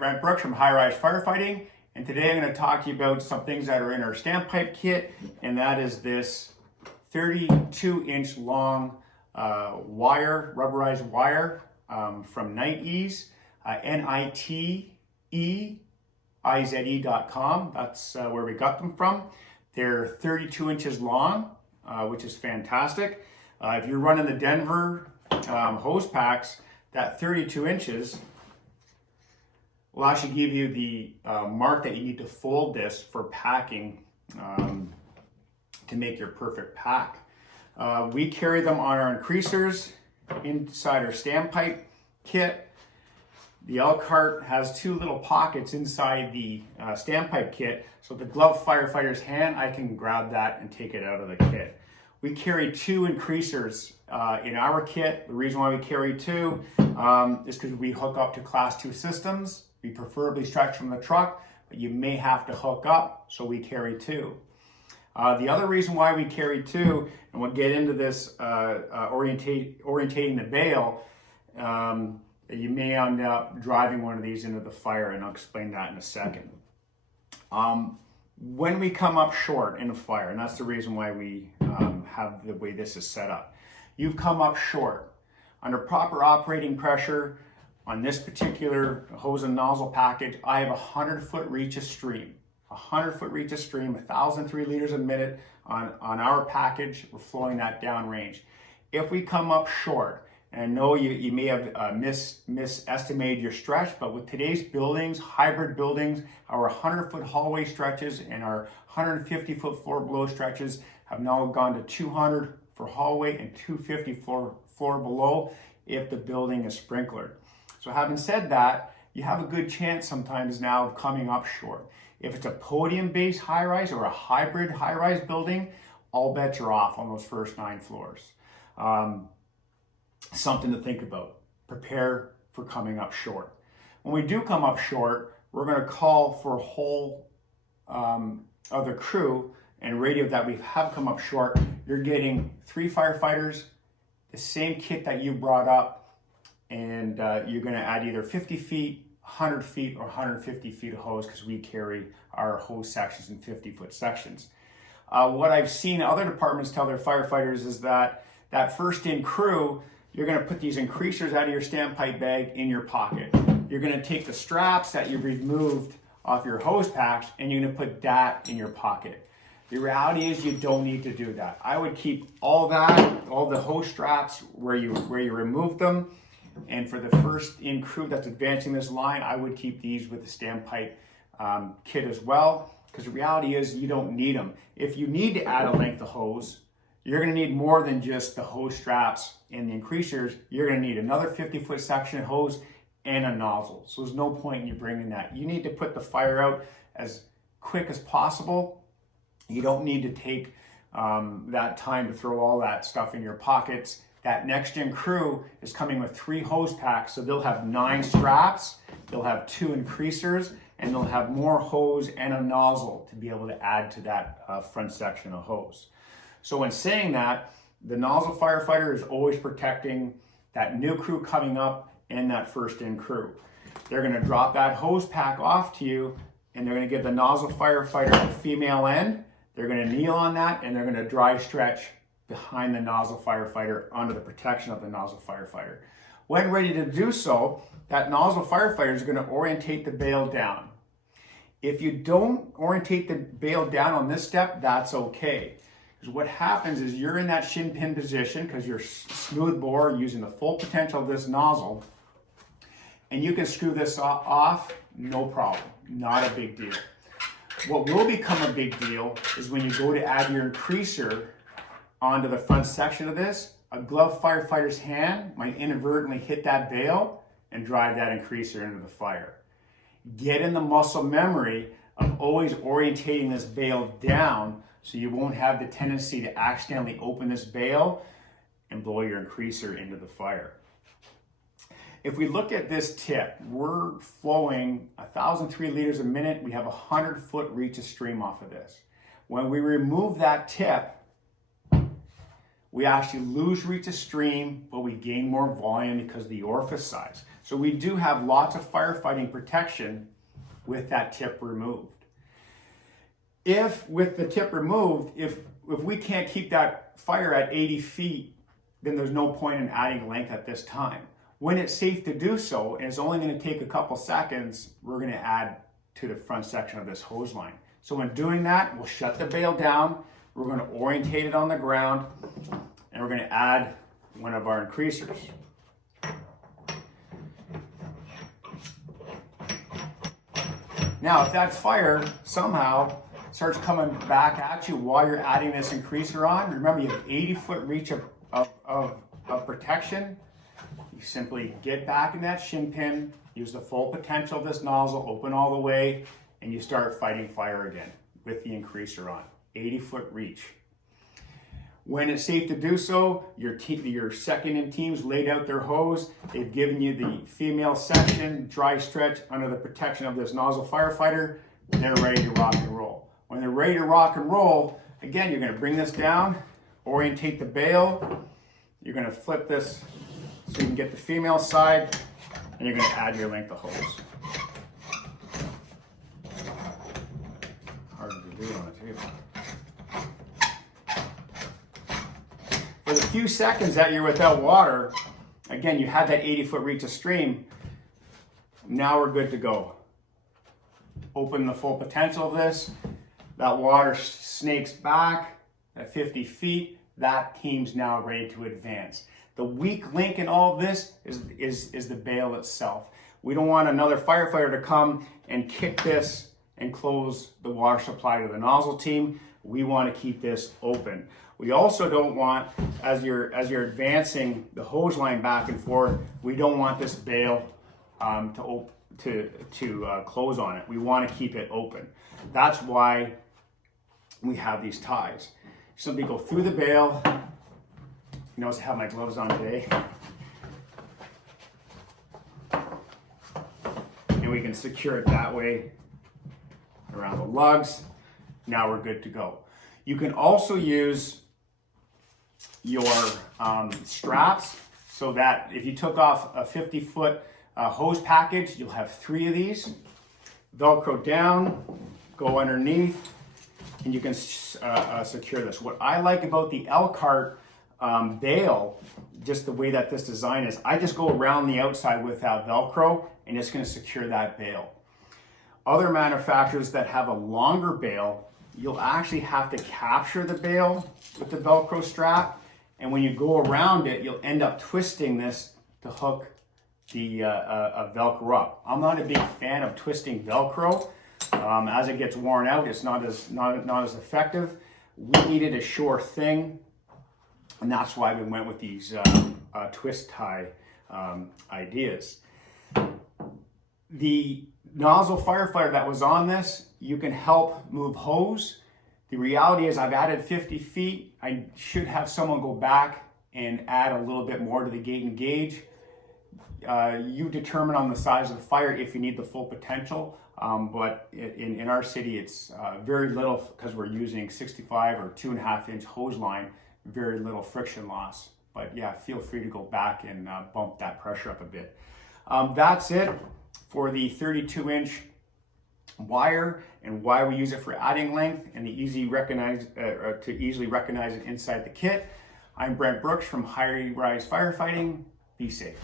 Brent Brooks from High Rise Firefighting, and today I'm going to talk to you about some things that are in our Standpipe Kit, and that is this 32-inch long rubberized wire from NiteEase, NiteEase.com. That's where we got them from. They're 32 inches long, which is fantastic. If you're running the Denver hose packs, that 32 inches will actually give you the mark that you need to fold this for packing to make your perfect pack. We carry them on our increasers inside our Standpipe Kit. The Elkhart has two little pockets inside the Standpipe Kit, so the gloved firefighter's hand, I can grab that and take it out of the kit. We carry two increasers in our kit. The reason why we carry two is because we hook up to Class 2 systems. We preferably stretch from the truck, but you may have to hook up, so we carry two. The other reason why we carry two, and we'll get into this orientating the bale, you may end up driving one of these into the fire, and I'll explain that in a second. When we come up short in a fire, and that's the reason why we have the way this is set up. You've come up short. Under proper operating pressure, on this particular hose and nozzle package, I have a 100-foot reach of stream. 100-foot reach of stream, 1,003 liters a minute on our package. We're flowing that downrange. If we come up short, and I know you may have misestimated your stretch, but with today's buildings, hybrid buildings, our 100-foot hallway stretches and our 150-foot floor below stretches have now gone to 200 for hallway and 250 floor below if the building is sprinklered. So having said that, you have a good chance sometimes now of coming up short. If it's a podium-based high-rise or a hybrid high-rise building, all bets are off on those first 9 floors. Something to think about. Prepare for coming up short. When we do come up short, we're going to call for a whole other crew and radio that we have come up short. You're getting 3 firefighters, the same kit that you brought up, and you're going to add either 50 feet, 100 feet, or 150 feet of hose, because we carry our hose sections in 50-foot sections. What I've seen other departments tell their firefighters is that first in crew, you're going to put these increasers out of your standpipe bag in your pocket. You're going to take the straps that you've removed off your hose packs and you're going to put that in your pocket. The reality is you don't need to do that. I would keep all the hose straps where you removed them. And for the first in crew that's advancing this line, I would keep these with the Standpipe Kit as well, because the reality is you don't need them. If you need to add a length of hose, you're going to need more than just the hose straps and the increasers. You're going to need another 50-foot section of hose and a nozzle. So there's no point in you bringing that. You need to put the fire out as quick as possible. You don't need to take that time to throw all that stuff in your pockets. That next in crew is coming with 3 hose packs, so they'll have 9 straps, they'll have 2 increasers, and they'll have more hose and a nozzle to be able to add to that front section of hose. So when saying that, the nozzle firefighter is always protecting that new crew coming up and that first in crew. They're going to drop that hose pack off to you, and they're going to give the nozzle firefighter the female end. They're going to kneel on that, and they're going to dry stretch behind the nozzle firefighter under the protection of the nozzle firefighter. When ready to do so, that nozzle firefighter is going to orientate the bale down. If you don't orientate the bale down on this step, that's okay. Because what happens is you're in that shin pin position because you're smooth bore using the full potential of this nozzle, and you can screw this off, no problem, not a big deal. What will become a big deal is when you go to add your increaser onto the front section of this, a gloved firefighter's hand might inadvertently hit that bale and drive that increaser into the fire. Get in the muscle memory of always orientating this bale down so you won't have the tendency to accidentally open this bale and blow your increaser into the fire. If we look at this tip, we're flowing 1,003 liters a minute. We have a 100-foot reach of stream off of this. When we remove that tip, we actually lose reach of stream, but we gain more volume because of the orifice size. So we do have lots of firefighting protection with that tip removed. If with the tip removed, if we can't keep that fire at 80 feet, then there's no point in adding length at this time. When it's safe to do so, and it's only going to take a couple seconds, we're going to add to the front section of this hose line. So when doing that, we'll shut the bale down, we're going to orientate it on the ground, and we're going to add one of our increasers. Now, if that fire somehow starts coming back at you while you're adding this increaser on, remember you have 80-foot reach of protection. You simply get back in that shin pin, use the full potential of this nozzle, open all the way, and you start fighting fire again with the increaser on. 80-foot reach. When it's safe to do so, your second in teams laid out their hose. They've given you the female section, dry stretch under the protection of this nozzle firefighter. They're ready to rock and roll. When they're ready to rock and roll, again, you're going to bring this down, orientate the bale. You're going to flip this so you can get the female side, and you're going to add your length of hose. Hard to do on a table. For the few seconds that you're without water, again, you had that 80-foot reach of stream. Now we're good to go. Open the full potential of this. That water snakes back at 50 feet. That team's now ready to advance. The weak link in all of this is the bale itself. We don't want another firefighter to come and kick this and close the water supply to the nozzle team. We want to keep this open. We also don't want, as you're advancing the hose line back and forth, we don't want this bale to close on it. We want to keep it open. That's why we have these ties. Simply go through the bale. You notice I have my gloves on today. And we can secure it that way around the lugs. Now we're good to go. You can also use your straps so that if you took off a 50-foot hose package, you'll have 3 of these. Velcro down, go underneath, and you can secure this. What I like about the Elkhart bale, just the way that this design is, I just go around the outside without Velcro, and it's going to secure that bale. Other manufacturers that have a longer bale, you'll actually have to capture the bale with the Velcro strap, and when you go around it, you'll end up twisting this to hook the Velcro up. I'm not a big fan of twisting Velcro. As it gets worn out, it's not as effective. We needed a sure thing, and that's why we went with these twist tie ideas. The nozzle firefighter that was on this, you can help move hose. The reality is I've added 50 feet. I should have someone go back and add a little bit more to the gate and gauge. You determine on the size of the fire if you need the full potential, but in our city it's very little because we're using 65 or 2.5-inch hose line, very little friction loss. But yeah, feel free to go back and bump that pressure up a bit. That's it for the 32-inch wire and why we use it for adding length and to easily recognize it inside the kit. I'm Brent Brooks from Rubberized Firefighting. Be safe.